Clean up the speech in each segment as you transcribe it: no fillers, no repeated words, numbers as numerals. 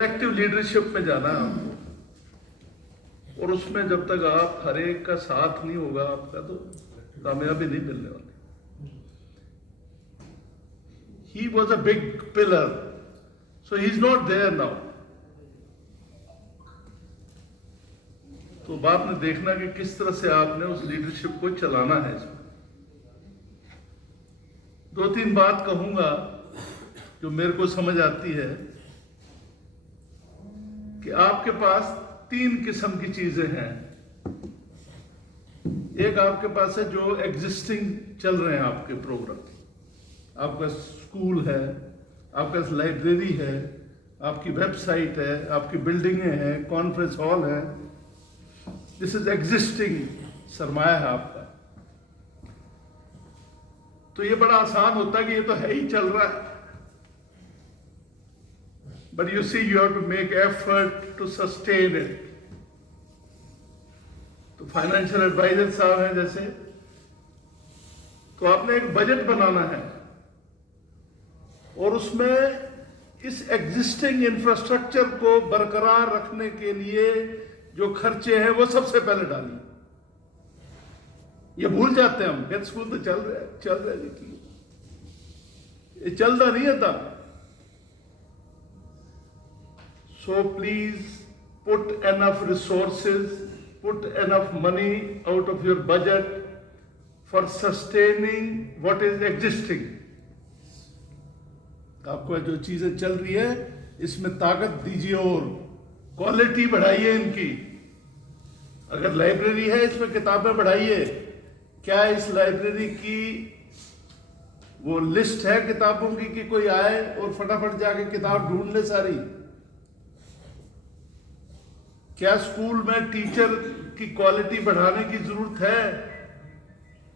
Active leadership में जाना है आपको, और उसमें जब तक आप हर एक का साथ नहीं होगा आपका, तो कामयाबी नहीं मिलने वाली. He was a big pillar, so he's not there now. तो बाप ने देखना कि किस तरह से आपने उस लीडरशिप को चलाना है. इसमें दो तीन बात कहूंगा जो मेरे को समझ आती है कि आपके पास तीन किस्म की चीजें हैं. एक आपके पास है जो एग्जिस्टिंग चल रहे हैं आपके प्रोग्राम. आपका स्कूल है, आपका लाइब्रेरी है, आपकी वेबसाइट है, आपकी बिल्डिंगें हैं, कॉन्फ्रेंस हॉल है. दिस इज एग्जिस्टिंग सरमाया है आपका. तो ये बड़ा आसान होता है कि ये तो है ही, चल रहा है. But you see, you have to make effort to sustain it. तो फाइनेंशियल एडवाइजर साहब हैं जैसे, तो आपने एक बजट बनाना है और उसमें इस एग्जिस्टिंग इंफ्रास्ट्रक्चर को बरकरार रखने के लिए जो खर्चे हैं वो सबसे पहले डालिए. ये भूल जाते हैं हम, गेट स्कूल तो चल रहा है लेकिन ये चलता नहीं है तब. So please put enough resources, put enough money out of your budget for sustaining what is existing. आपको जो चीजें चल रही है इसमें ताकत दीजिए और क्वालिटी बढ़ाइए इनकी. अगर लाइब्रेरी है इसमें किताबें बढ़ाइए. क्या इस लाइब्रेरी की वो लिस्ट है किताबों की कि कोई आए और फटाफट जाके किताब ढूंढ ले सारी? क्या स्कूल में टीचर की क्वालिटी बढ़ाने की जरूरत है?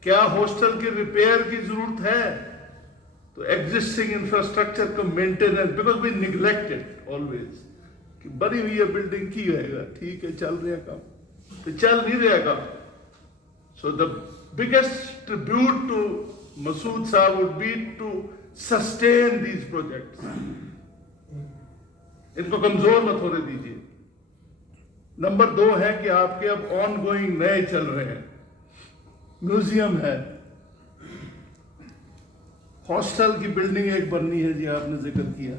क्या हॉस्टल की रिपेयर की जरूरत है? तो एग्जिस्टिंग इंफ्रास्ट्रक्चर को maintenance, because we neglected always कि बनी हुई है बिल्डिंग की रहेगा, ठीक है चल रहा काम, तो चल नहीं रहेगा. So the biggest tribute to Masood sahab would be to sustain these projects. इनको कमजोर मत होने दीजिए. नंबर 2 है कि आपके अब ऑन गोइंग नए चल रहे हैं. म्यूजियम है, हॉस्टल की बिल्डिंग एक बननी है जी, आपने जिक्र किया,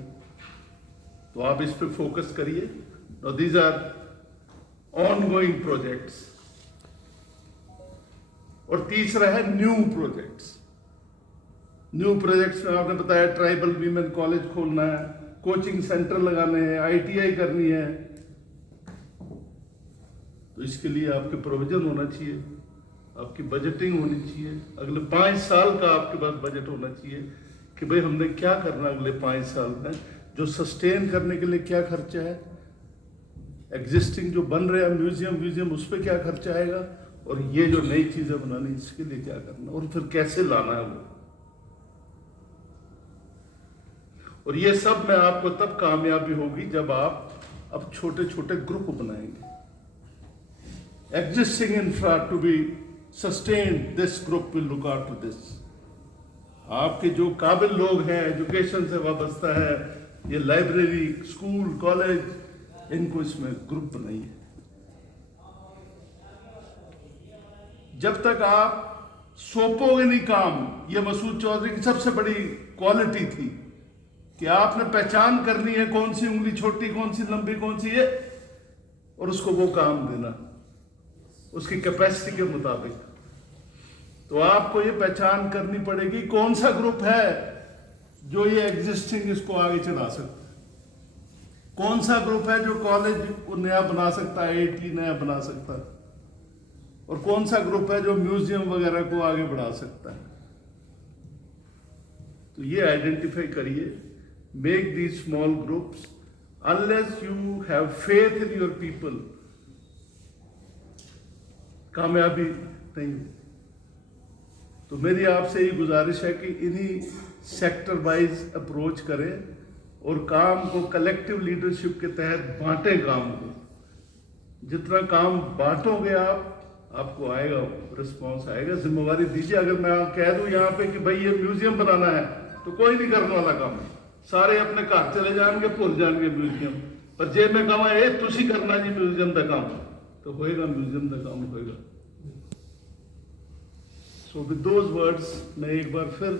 तो आप इस पे फोकस करिए. These are ongoing projects. और तीसरा है न्यू प्रोजेक्ट्स. न्यू प्रोजेक्ट्स में आपने बताया ट्राइबल वीमेन कॉलेज खोलना है, कोचिंग सेंटर लगाने हैं, ITI करनी है. तो इसके लिए आपके प्रोविजन होना चाहिए, आपकी बजटिंग होनी चाहिए. अगले 5 साल का आपके पास बजट होना चाहिए कि भाई हमने क्या करना अगले 5 साल में, जो सस्टेन करने के लिए क्या खर्चा है, एग्जिस्टिंग जो बन रहे हैं म्यूजियम उस पर क्या खर्चा आएगा, और ये जो नई चीजें बनानी इसके लिए क्या करना, और फिर कैसे लाना है वो. और ये सब में आपको तब कामयाबी होगी जब आप अब छोटे छोटे ग्रुप बनाएंगे. Existing infra to be sustained, this group will look after this. आपके जो काबिल लोग हैं, एजुकेशन से वाबस्ता है, ये लाइब्रेरी, स्कूल, कॉलेज, इनको इसमें ग्रुप बनाइए. जब तक आप सौंपोगे नहीं काम, ये मसूद चौधरी की सबसे बड़ी क्वालिटी थी कि आपने पहचान करनी है कौन सी उंगली छोटी, कौन सी लंबी, कौन सी ये, और उसको वो काम देना उसकी कैपेसिटी के मुताबिक. तो आपको ये पहचान करनी पड़ेगी कौन सा ग्रुप है जो ये एग्जिस्टिंग इसको आगे चला सकता है, कौन सा ग्रुप है जो कॉलेज को नया बना सकता है, IIT नया बना सकता है, और कौन सा ग्रुप है जो म्यूजियम वगैरह को आगे बढ़ा सकता है. तो ये आइडेंटिफाई करिए. Make these small groups. Unless you have faith in your people, कामयाबी नहीं. तो मेरी आपसे ये गुजारिश है कि इन्हीं सेक्टर वाइज अप्रोच करें और काम को कलेक्टिव लीडरशिप के तहत बांटें. काम को जितना काम बांटोगे आपको आएगा, रिस्पॉन्स आएगा. जिम्मेवारी दीजिए. अगर मैं कह दूं यहाँ पे कि भाई ये म्यूजियम बनाना है, तो कोई नहीं करने वाला काम. सारे अपने घर चले जाएंगे, भूल जाएंगे म्यूजियम. ਪਰ ਜੇ ਮੈਂ ਕਹਾਂ ਇਹ ਤੁਸੀਂ ਕਰਨਾ ਜੀ ਮਿਊਜ਼ੀਅਮ ਦਾ ਕੰਮ, ਤਾਂ ਹੋਏਗਾ, ਮਿਊਜ਼ੀਅਮ ਦਾ ਕੰਮ ਹੋਏਗਾ। सो विद दोज वर्ड्स मैं एक बार फिर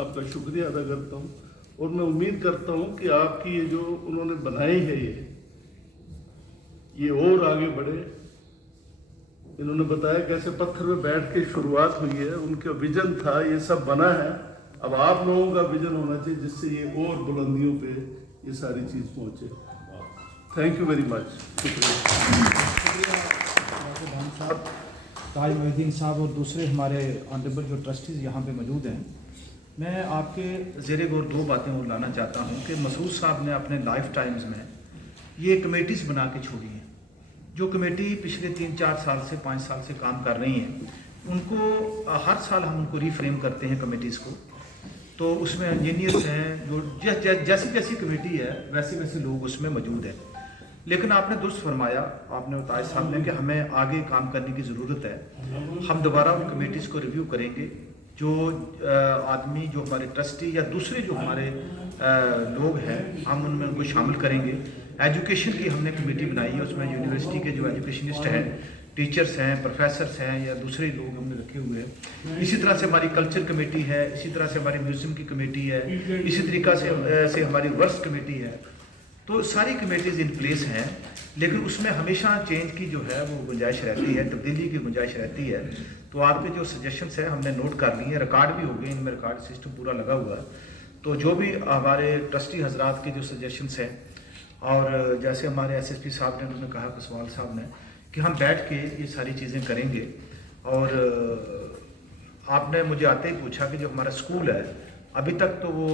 आपका शुक्रिया अदा करता हूँ, और मैं उम्मीद करता हूँ कि आपकी ये जो उन्होंने बनाई है ये और आगे बढ़े। इन्होंने बताया कैसे पत्थर पे बैठ के शुरुआत हुई है, उनका विजन था, ये सब बना है। अब आप लोगों का विजन होना चाहिए जिससे ये और बुलंदियों पे ये सारी चीज़ पहुँचे। Thank you very much. शुक्रिया साहब, ताज मोहिद्दीन साहब और दूसरे हमारे ऑनरेबल जो ट्रस्टीज़ यहाँ पे मौजूद हैं। मैं आपके ज़ेरे गौर दो बातें और लाना चाहता हूँ कि मसूद साहब ने अपने लाइफ टाइम्स में ये कमेटीज़ बना के छोड़ी हैं। जो कमेटी पिछले 3-4 साल से 5 साल से काम कर रही हैं, उनको हर साल हम उनको रीफ्रेम करते हैं कमेटीज़ को। तो उसमें इंजीनियर्स हैं, जो जैसी जैसी कमेटी है वैसे वैसे लोग उसमें मौजूद हैं। लेकिन आपने दुरुस्त फरमाया, आपने बताया साहब ने कि हमें आगे काम करने की ज़रूरत है। हम दोबारा उन कमेटीज़ को रिव्यू करेंगे। जो आदमी, जो हमारे ट्रस्टी या दूसरे जो हमारे लोग हैं, हम उनमें उनको शामिल करेंगे। एजुकेशन की हमने कमेटी बनाई है, उसमें यूनिवर्सिटी के जो एजुकेशनिस्ट हैं, टीचर्स हैं, प्रोफेसर्स हैं या दूसरे लोग हमने रखे हुए हैं। इसी तरह से हमारी कल्चर कमेटी है, इसी तरह से हमारी म्यूज़ियम की कमेटी है, इसी तरीक़ा से हमारी वर्क्स कमेटी है। तो सारी कमेटीज़ इन प्लेस हैं, लेकिन उसमें हमेशा चेंज की जो है वो गुंजाइश रहती है, तब्दीली की गुंजाइश रहती है। तो आपके जो सजेशंस हैं हमने नोट कर लिए हैं, रिकॉर्ड भी हो गए, इनमें रिकॉर्ड सिस्टम पूरा लगा हुआ है। तो जो भी हमारे ट्रस्टी हजरात के जो सजेशंस हैं, और जैसे हमारे SSP साहब ने, उन्होंने कहा, कसवाल साहब ने, कि हम बैठ के ये सारी चीज़ें करेंगे। और आपने मुझे आते ही पूछा कि जो हमारा स्कूल है, अभी तक तो वो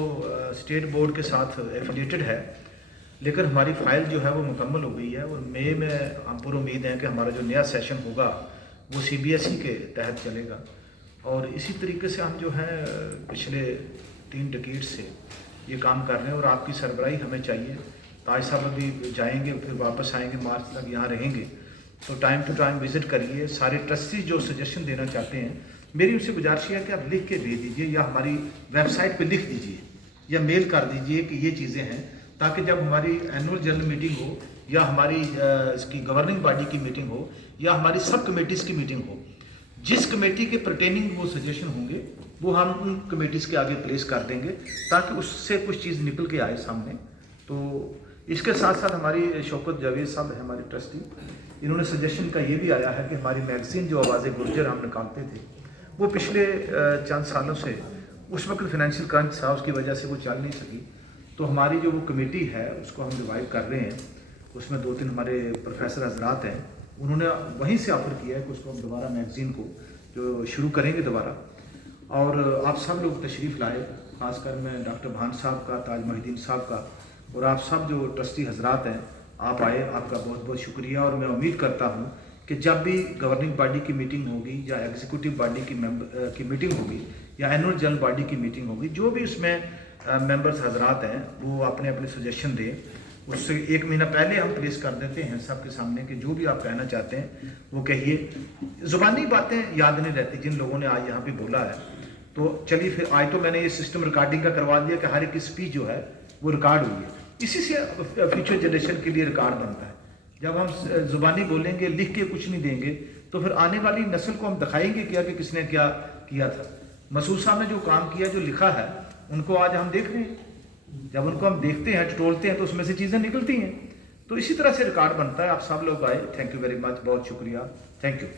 स्टेट बोर्ड के साथ एफिलिएटेड है, लेकिन हमारी फ़ाइल जो है वो मुकम्मल हो गई है। और मई में हम पूरी उम्मीद है कि हमारा जो नया सेशन होगा वो CBSE के तहत चलेगा। और इसी तरीके से हम जो है पिछले 3 डिकेड से ये काम कर रहे हैं, और आपकी सरबराही हमें चाहिए। ताज साहब अभी जाएंगे, फिर वापस आएंगे, मार्च तक यहाँ रहेंगे। तो टाइम टू टाइम विज़िट करिए। सारे ट्रस्टी जो सजेशन देना चाहते हैं, मेरी उनसे गुजारिश है कि आप लिख के भेज दीजिए, या हमारी वेबसाइट पर लिख दीजिए, या मेल कर दीजिए कि ये चीज़ें हैं, ताकि जब हमारी एनुअल जनरल मीटिंग हो, या हमारी इसकी गवर्निंग बॉडी की मीटिंग हो, या हमारी सब कमेटीज़ की मीटिंग हो, जिस कमेटी के परटेनिंग वो सजेशन होंगे वो हम उन कमेटीज़ के आगे प्लेस कर देंगे, ताकि उससे कुछ चीज़ निकल के आए सामने। तो इसके साथ साथ हमारी शौकत जावेद साहब है, हमारे ट्रस्टी, इन्होंने सजेशन का ये भी आया है कि हमारी मैगज़ीन जो आवाज़ गुर्जर हम निकालते थे, वो पिछले चंद सालों से, उस वक्त फाइनेंशियल क्रंच था, उसकी वजह से वो चल नहीं सकी। तो हमारी जो वो कमेटी है उसको हम रिवाइव कर रहे हैं। उसमें 2-3 हमारे प्रोफेसर हजरात हैं, उन्होंने वहीं से ऑफ़र किया है कि उसको हम दोबारा मैगज़ीन को जो शुरू करेंगे दोबारा। और आप सब लोग तशरीफ़ लाए, ख़ासकर मैं डॉक्टर भान साहब का, ताज मोहिद्दीन साहब का, और आप सब जो ट्रस्टी हजरात हैं, आप आए, आपका बहुत बहुत शुक्रिया। और मैं उम्मीद करता हूँ कि जब भी गवर्निंग बॉडी की मीटिंग होगी, या एग्जीक्यूटिव बॉडी की मीटिंग होगी, या एनुअल जनरल बॉडी की मीटिंग होगी, जो भी उसमें मेंबर्स हजरात हैं वो अपने अपने सजेशन दें। उससे 1 महीना पहले हम प्लेस कर देते हैं सबके सामने कि जो भी आप कहना चाहते हैं वो कहिए। ज़ुबानी बातें याद नहीं रहती जिन लोगों ने आज यहाँ पे बोला है। तो चलिए फिर आज तो मैंने ये सिस्टम रिकॉर्डिंग का करवा दिया कि हर एक स्पीच जो है वो रिकॉर्ड हुई है, इसी से फ्यूचर जनरेशन के लिए रिकॉर्ड बनता है। जब हम ज़ुबानी बोलेंगे, लिख के कुछ नहीं देंगे, तो फिर आने वाली नस्ल को हम दिखाएंगे क्या कि किसने क्या किया था। मसूद साहब ने जो काम किया, जो लिखा है, उनको आज हम देख रहे हैं। जब उनको हम देखते हैं, टटोलते हैं, तो उसमें से चीज़ें निकलती हैं। तो इसी तरह से रिकॉर्ड बनता है। आप सब लोग आए, थैंक यू वेरी मच, बहुत शुक्रिया, थैंक यू।